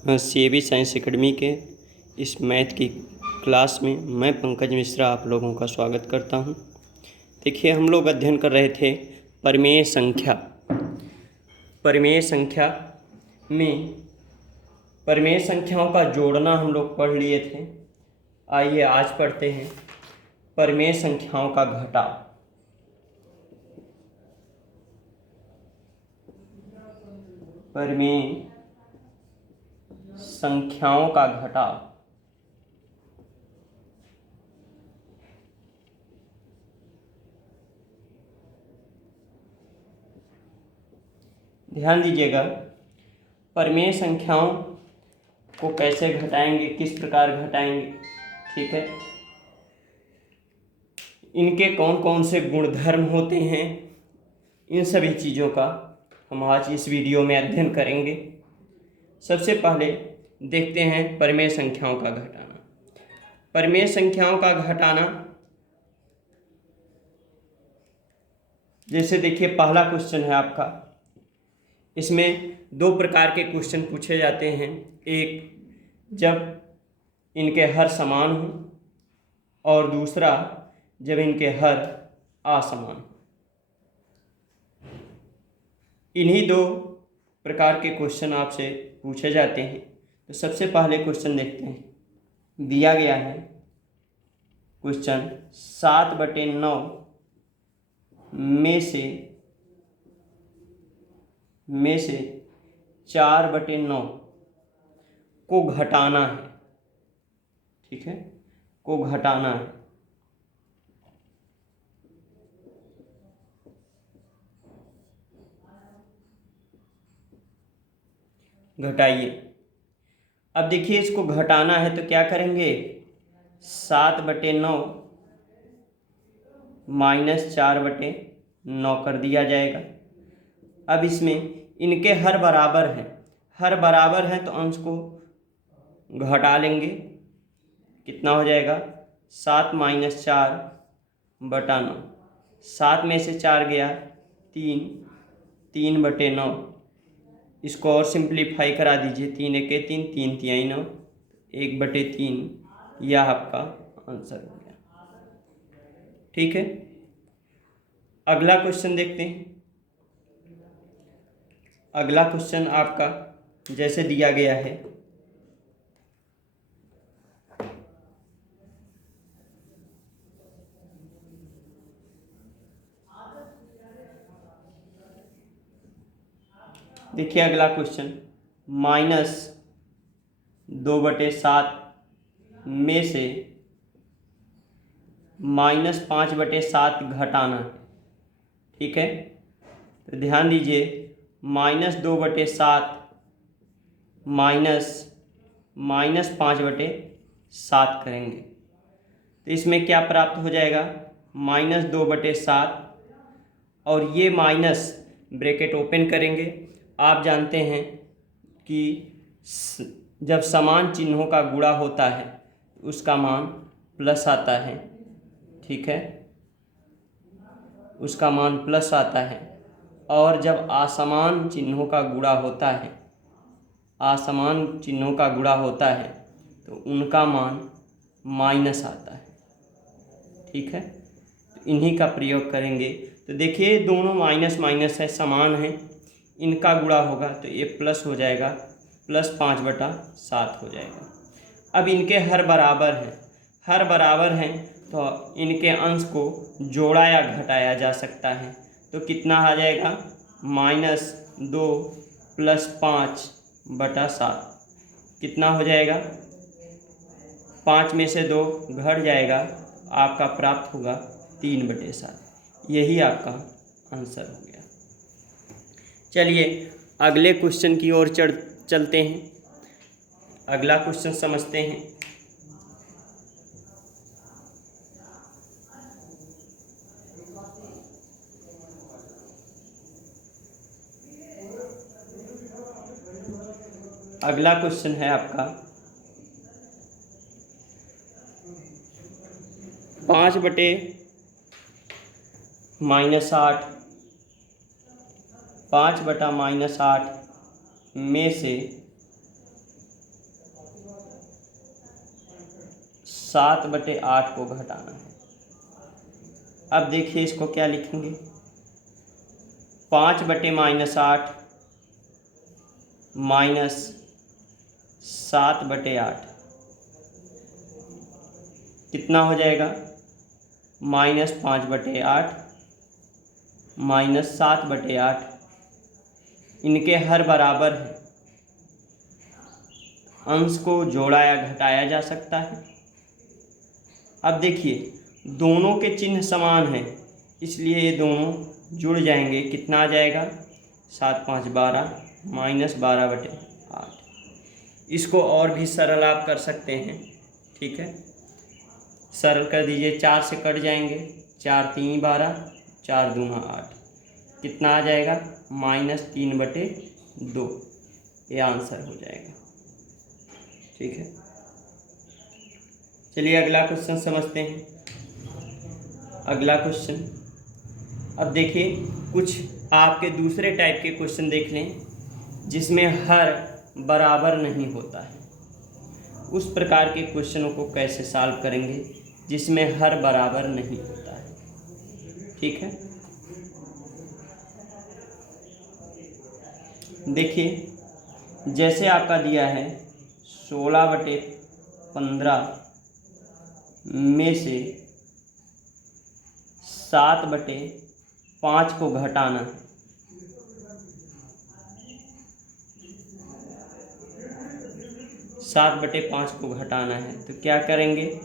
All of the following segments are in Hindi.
CAB साइंस एकेडमी के इस मैथ की क्लास में मैं पंकज मिश्रा आप लोगों का स्वागत करता हूं। देखिए, हम लोग अध्ययन कर रहे थे परिमेय संख्या। परिमेय संख्या में परिमेय संख्याओं का जोड़ना हम लोग पढ़ लिए थे। आइए आज पढ़ते हैं परिमेय संख्याओं का घटाव। परिमेय संख्याओं का घटाव। ध्यान दीजिएगा, परिमेय संख्याओं को कैसे घटाएंगे, किस प्रकार घटाएंगे, ठीक है। इनके कौन कौन से गुणधर्म होते हैं, इन सभी चीज़ों का हम आज इस वीडियो में अध्ययन करेंगे। सबसे पहले देखते हैं परिमेय संख्याओं का घटाना। परिमेय संख्याओं का घटाना, जैसे देखिए पहला क्वेश्चन है आपका, इसमें दो प्रकार के क्वेश्चन पूछे जाते हैं। एक जब इनके हर समान हो और दूसरा जब इनके हर असमान हो। इन्हीं दो प्रकार के क्वेश्चन आपसे पूछे जाते हैं। तो सबसे पहले क्वेश्चन देखते हैं। दिया गया है क्वेश्चन 7/9 में से 4/9 को घटाना है, ठीक है, को घटाना है। घटाइए। अब देखिए, इसको घटाना है तो क्या करेंगे, 7/9 - 4/9 कर दिया जाएगा। अब इसमें इनके हर बराबर हैं तो अंश को घटा लेंगे। कितना हो जाएगा, 7 - 4/9। 7 में से 4 गया 3, 3/9। इसको और सिंप्लीफाई करा दीजिए। 3 × 1 = 3, 3 × 3 = 9, 1/3 यह आपका आंसर हो गया, ठीक है। अगला क्वेश्चन देखते हैं। अगला क्वेश्चन आपका जैसे दिया गया है, देखिए अगला क्वेश्चन, -2/7 में से -5/7 घटाना है, ठीक है। तो ध्यान दीजिए, -2/7 -5/7 करेंगे तो इसमें क्या प्राप्त हो जाएगा, -2/7 और ये माइनस ब्रैकेट ओपन करेंगे। आप जानते हैं कि जब समान चिन्हों का गुणा होता है उसका मान प्लस आता है, ठीक है, उसका मान प्लस आता है। और जब असमान चिन्हों का गुणा होता है तो उनका मान माइनस आता है, ठीक है। तो इन्हीं का प्रयोग करेंगे। तो देखिए, दोनों माइनस माइनस है, समान है, इनका गुणा होगा तो ये प्लस हो जाएगा, +5/7 हो जाएगा। अब इनके हर बराबर हैं तो इनके अंश को जोड़ा या घटाया जा सकता है। तो कितना आ जाएगा, -2 + 5/7 कितना हो जाएगा, 5 में से 2 घट जाएगा, आपका प्राप्त होगा 3/7। यही आपका आंसर हो गया। चलिए अगले क्वेश्चन की ओर चलते हैं। अगला क्वेश्चन समझते हैं। अगला क्वेश्चन है आपका 5/-8 5/-8 में से 7/8 को घटाना है। अब देखिए इसको क्या लिखेंगे, 5/-8 माइनस 7/8 कितना हो जाएगा, -5/8 माइनस 7/8। इनके हर बराबर है, अंश को जोड़ा या घटाया जा सकता है। अब देखिए दोनों के चिन्ह समान हैं, इसलिए ये दोनों जुड़ जाएंगे। कितना आ जाएगा, 7 5 12 माइनस 12/8। इसको और भी सरल आप कर सकते हैं, ठीक है, सरल कर दीजिए। 4 से कट जाएंगे, 4 3 12, 4 दूना 8, कितना आ जाएगा, -3/2। ये आंसर हो जाएगा, ठीक है। चलिए अगला क्वेश्चन समझते हैं। अगला क्वेश्चन, अब देखिए कुछ आपके दूसरे टाइप के क्वेश्चन देख लें जिसमें हर बराबर नहीं होता है। उस प्रकार के क्वेश्चनों को कैसे सॉल्व करेंगे जिसमें हर बराबर नहीं होता है, ठीक है। देखिए जैसे आपका दिया है 16/15 में से 7/5 को घटाना, 7/5 को घटाना है तो क्या करेंगे,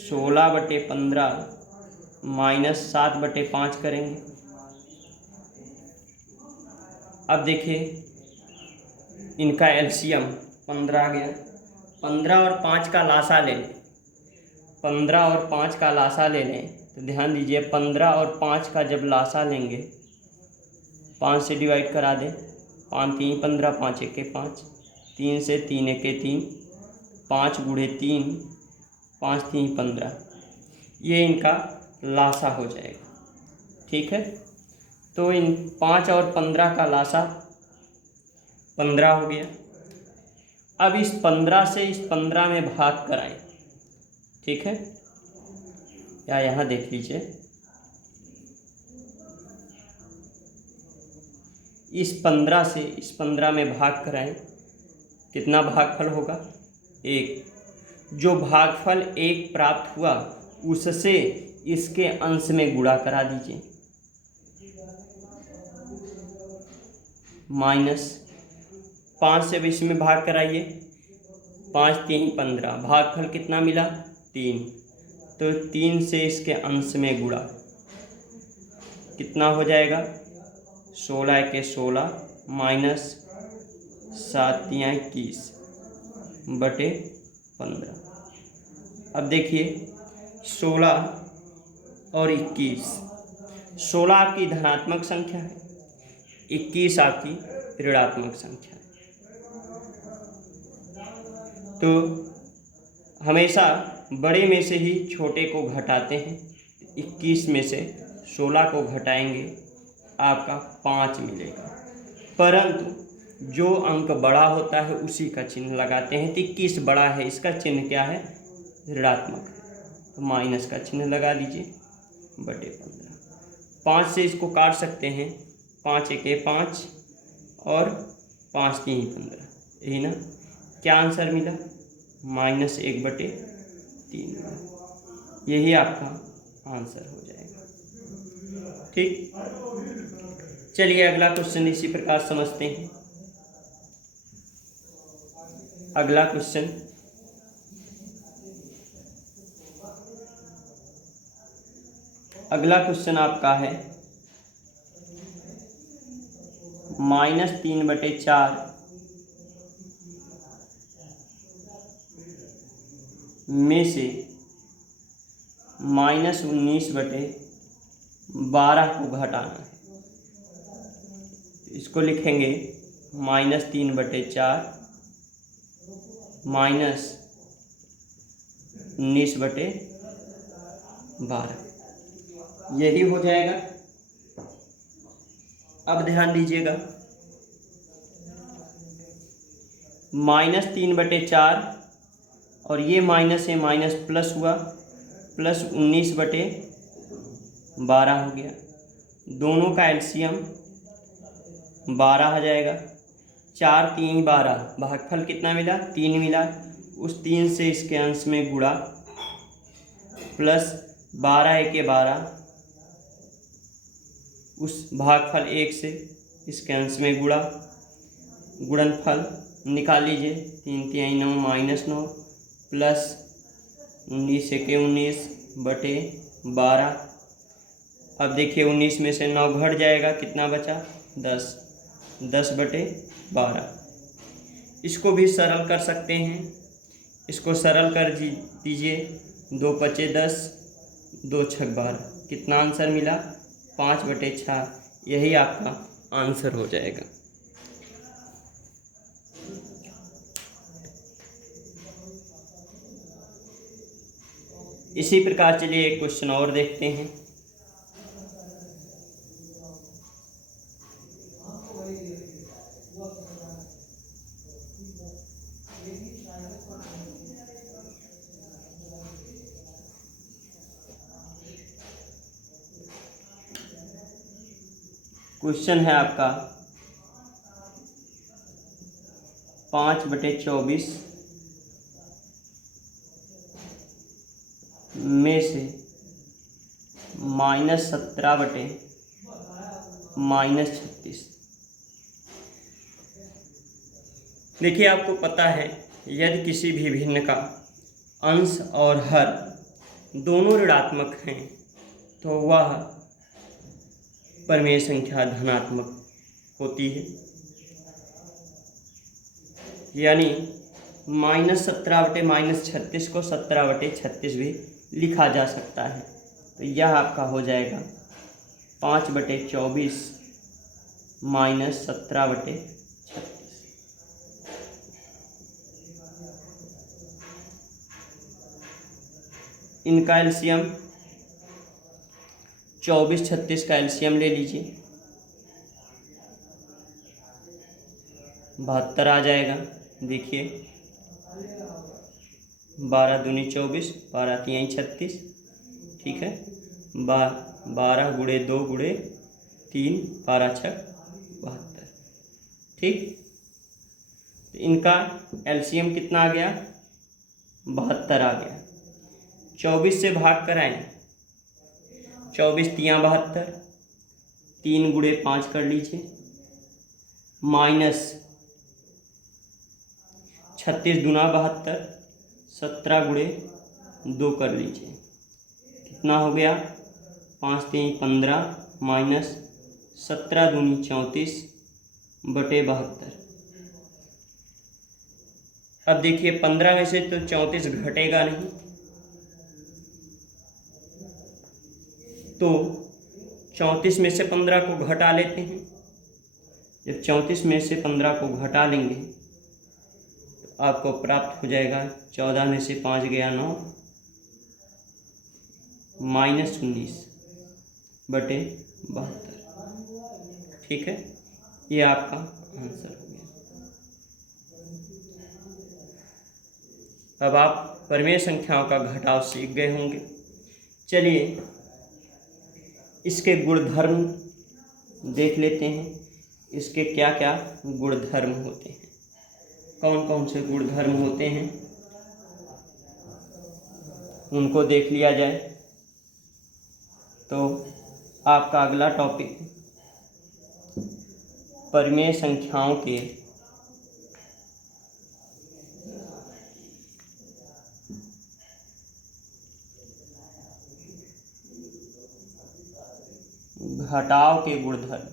16/15 माइनस 7/5 करेंगे। अब देखिए इनका एलसीएम 15 आ गया, 15 और 5 का लासा ले लें, 15 और 5 का लासा ले लें तो ध्यान दीजिए 15 और 5 का जब लासा लेंगे 5 से डिवाइड करा दें, 5 3 15, 5 1 5, 3 से 3 1 3, 5 गुणे 3, 5 3 15, ये इनका लासा हो जाएगा, ठीक है। तो इन 5 और 15 का लासा 15 हो गया। अब इस 15 से इस 15 में भाग कराएं, ठीक है, या यहाँ देख लीजिए, इस 15 से इस 15 में भाग कराएं, कितना भागफल होगा, 1। जो भागफल 1 प्राप्त हुआ उससे इसके अंश में गुणा करा दीजिए, माइनस 5 से इसमें भाग कराइए, 5 3 15, भागफल कितना मिला, 3, तो 3 से इसके अंश में गुणा, कितना हो जाएगा, 16 1 16 माइनस 7 3 21/15। अब देखिए 16 और 21, 16 आपकी धनात्मक संख्या है, 21 आपकी ऋणात्मक संख्या है। तो हमेशा बड़े में से ही छोटे को घटाते हैं, 21 में से 16 को घटाएंगे आपका 5 मिलेगा, परंतु जो अंक बड़ा होता है उसी का चिन्ह लगाते हैं। तो 21 बड़ा है, इसका चिन्ह क्या है, ऋणात्मक है, तो माइनस का चिन्ह लगा दीजिए बटे 15। 5 से इसको काट सकते हैं, 5 1 5 और 5 3 15, यही ना, क्या आंसर मिला, -1/3, यही आपका आंसर हो जाएगा, ठीक। चलिए अगला क्वेश्चन इसी प्रकार समझते हैं। अगला क्वेश्चन, अगला क्वेश्चन आपका है -3/4 में से -19/12 को घटाना है। इसको लिखेंगे -3/4 -19/12, यही हो जाएगा। अब ध्यान दीजिएगा, -3/4 और ये माइनस है, माइनस प्लस हुआ, प्लस 19/12 हो गया। दोनों का एलसीएम 12 आ जाएगा। 4 3 12, भागफल कितना मिला? 3 मिला। उस 3 से इसके अंश में गुणा, प्लस 12 1 12, उस भागफल 1 से इसके अंश में गुणा, गुणनफल निकाल लीजिए। 3 3 9 -9 प्लस 19 1 19/12। अब देखिए 19 में से 9 घट जाएगा, कितना बचा? 10, 10/12। इसको भी सरल कर सकते हैं। इसको सरल कर दीजिए। 2 5 10, 2 6 12, कितना आंसर मिला? 5/6। यही आपका आंसर हो जाएगा। इसी प्रकार चलिए एक क्वेश्चन और देखते हैं। क्वेश्चन है आपका 5/24 में से -17/-36। देखिए आपको पता है, यदि किसी भी भिन्न का अंश और हर दोनों ऋणात्मक हैं तो वह परिमेय संख्या धनात्मक होती है। यानी -17/-36 को 17/36 भी लिखा जा सकता है। तो यह आपका हो जाएगा 5/24 -17/36। इनका एलसीएम 24 36 का एलसीएम ले लीजिए, 72 आ जाएगा। देखिए 12 दूनी 24, 12 तियाई 36, ठीक है। 12 गुणे 2 गुणे 3, 12 6 72, ठीक। तो इनका एलसीएम कितना आ गया? 72 आ गया। 24 से भाग कराएं, 24 तियां 72, 3 गुणे 5 कर लीजिए, माइनस 36 दूना 72, 17 गुणे 2 कर लीजिए, कितना हो गया? 5 3 15 माइनस 17 दूनी 34/72। अब देखिए 15 में से तो 34 घटेगा नहीं, तो 34 में से 15 को घटा लेते हैं। जब 34 में से 15 को घटा लेंगे तो आपको प्राप्त हो जाएगा 14 में से 5 गया 9, -19/72, ठीक है। ये आपका आंसर हो गया। अब आप परिमेय संख्याओं का घटाव सीख गए होंगे। चलिए इसके गुणधर्म देख लेते हैं। इसके क्या क्या गुणधर्म होते हैं, कौन कौन से गुणधर्म होते हैं, उनको देख लिया जाए। तो आपका अगला टॉपिक परिमेय संख्याओं के घटाव के गुणधर्म।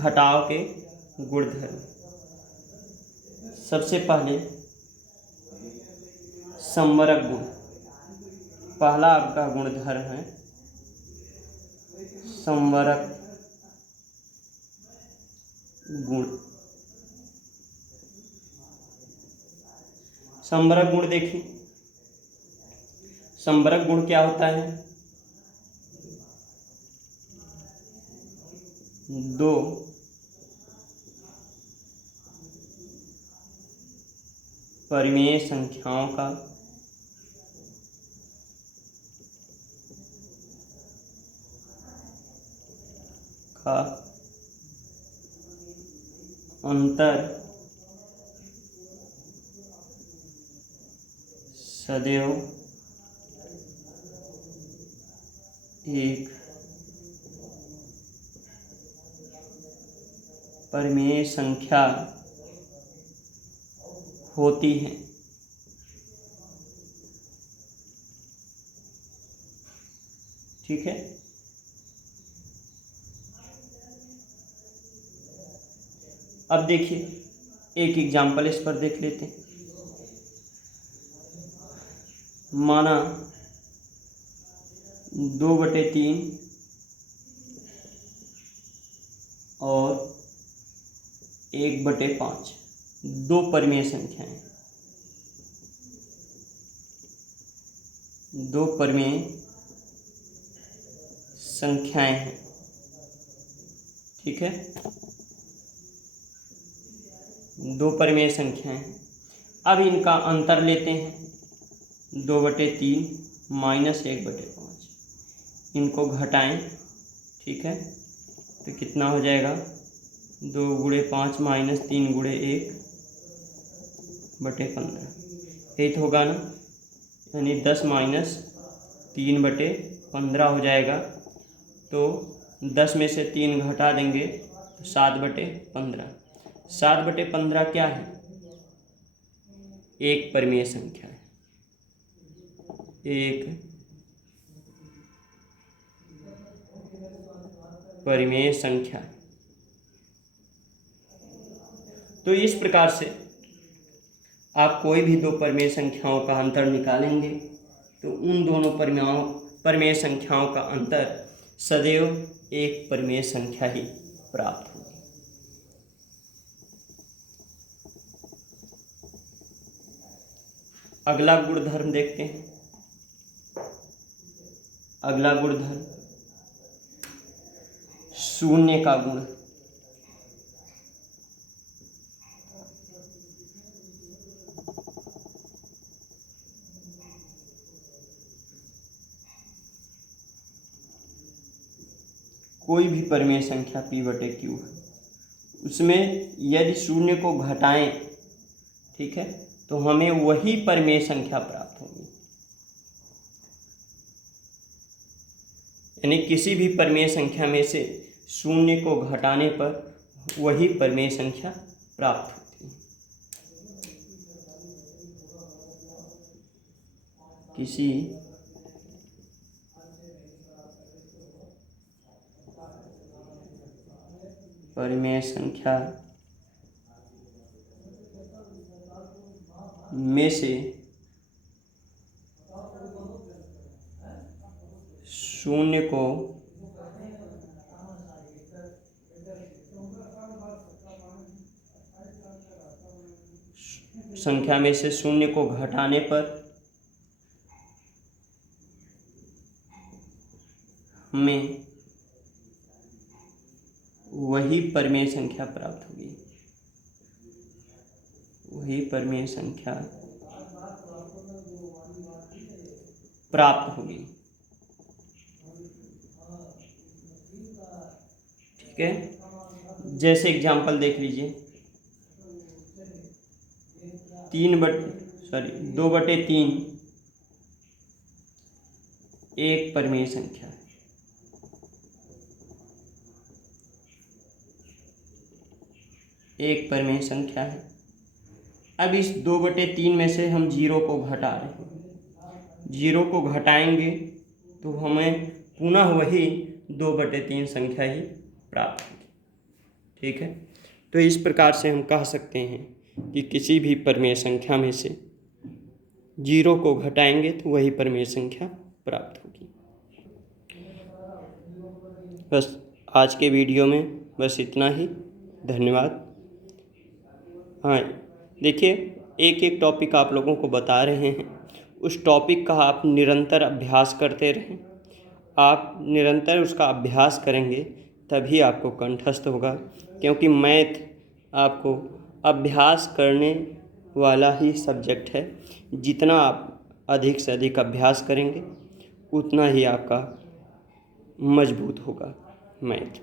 घटाव के गुणधर्म, सबसे पहले संवरक गुण। पहला आपका गुणधर्म है संवरक गुण। संवरक गुण देखिए, संवरक गुण क्या होता है? दो परिमेय संख्याओं का अंतर सदैव एक परिमेय संख्या होती है। ठीक है। अब देखिए एक एग्जाम्पल इस पर देख लेते हैं। माना 2/3 और 1/5 दो परिमेय संख्याएं, दो परिमेय संख्याएं हैं। ठीक है, दो परिमेय संख्याएं हैं। अब इनका अंतर लेते हैं 2/3 माइनस 1/5, इनको घटाएं। ठीक है, तो कितना हो जाएगा 2 × 5 माइनस 3 × 1/15, यही तो होगा ना, यानी 10 माइनस 3/15 हो जाएगा। तो 10 में से 3 घटा देंगे तो 7/15। 7/15 क्या है? एक परिमेय संख्या है, एक परिमेय संख्या। तो इस प्रकार से आप कोई भी दो परिमेय संख्याओं का अंतर निकालेंगे तो उन दोनों परिमेय संख्याओं का अंतर सदैव एक परिमेय संख्या ही प्राप्त होगी। अगला गुणधर्म देखते हैं। अगला गुणधर्म शून्य का गुण। कोई भी परिमेय संख्या P/Q है, उसमें यदि शून्य को घटाएं, ठीक है, तो हमें वही परिमेय संख्या प्राप्त होगी। यानी किसी भी परिमेय संख्या में से शून्य को घटाने पर वही परिमेय संख्या प्राप्त होती है। किसी परिमेय संख्या में से शून्य को संख्या में से शून्य को घटाने पर हमें वही परिमेय संख्या प्राप्त होगी, वही परिमेय संख्या प्राप्त होगी। ठीक है, जैसे एग्जांपल देख लीजिए, 2/3 एक परिमेय संख्या है। एक परिमेय संख्या है। अब इस 2/3 में से हम 0 को घटा रहे हैं। 0 को घटाएंगे तो हमें पुनः वही 2/3 संख्या ही प्राप्त होगी। ठीक है, तो इस प्रकार से हम कह सकते हैं कि किसी भी परिमेय संख्या में से 0 को घटाएंगे तो वही परिमेय संख्या प्राप्त होगी। बस आज के वीडियो में बस इतना ही। धन्यवाद। हाँ, देखिए एक एक टॉपिक आप लोगों को बता रहे हैं, उस टॉपिक का आप निरंतर अभ्यास करते रहें। आप निरंतर उसका अभ्यास करेंगे तभी आपको कंठस्थ होगा, क्योंकि मैथ आपको अभ्यास करने वाला ही सब्जेक्ट है। जितना आप अधिक से अधिक अभ्यास करेंगे उतना ही आपका मजबूत होगा मैथ।